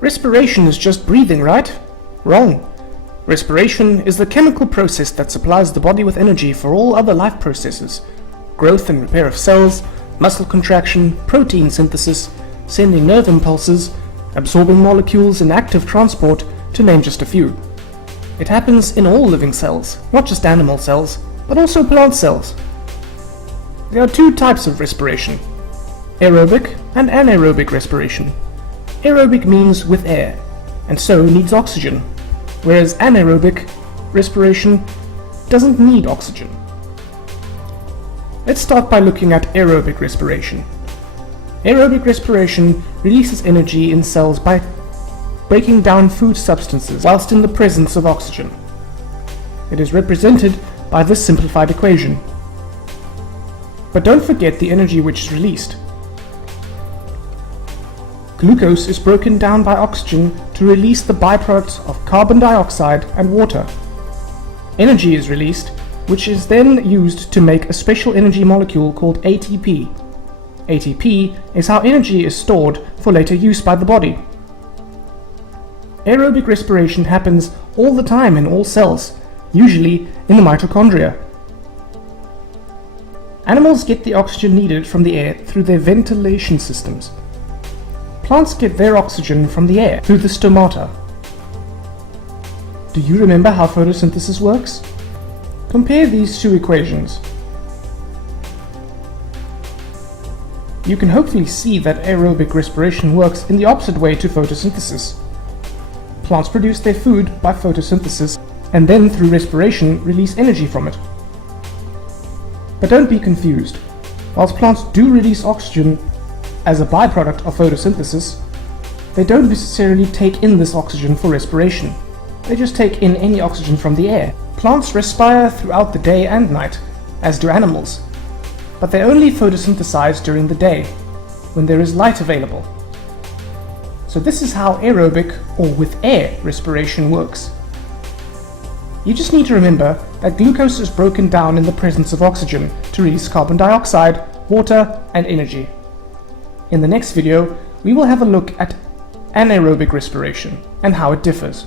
Respiration is just breathing, right? Wrong. Respiration is the chemical process that supplies the body with energy for all other life processes. Growth and repair of cells, muscle contraction, protein synthesis, sending nerve impulses, absorbing molecules and active transport, to name just a few. It happens in all living cells, not just animal cells, but also plant cells. There are two types of respiration: aerobic and anaerobic respiration. Aerobic means with air, and so needs oxygen, whereas anaerobic respiration doesn't need oxygen. Let's start by looking at aerobic respiration. Aerobic respiration releases energy in cells by breaking down food substances whilst in the presence of oxygen. It is represented by this simplified equation. But don't forget the energy which is released. Glucose is broken down by oxygen to release the byproducts of carbon dioxide and water. Energy is released, which is then used to make a special energy molecule called ATP. ATP is how energy is stored for later use by the body. Aerobic respiration happens all the time in all cells, usually in the mitochondria. Animals get the oxygen needed from the air through their ventilation systems. Plants get their oxygen from the air through the stomata. Do you remember how photosynthesis works? Compare these two equations. You can hopefully see that aerobic respiration works in the opposite way to photosynthesis. Plants produce their food by photosynthesis and then through respiration release energy from it. But don't be confused. Whilst plants do release oxygen as a byproduct of photosynthesis, they don't necessarily take in this oxygen for respiration. They just take in any oxygen from the air. Plants respire throughout the day and night, as do animals, but they only photosynthesize during the day, when there is light available. So this is how aerobic, or with air, respiration works. You just need to remember that glucose is broken down in the presence of oxygen to release carbon dioxide, water, and energy. In the next video, we will have a look at anaerobic respiration and how it differs.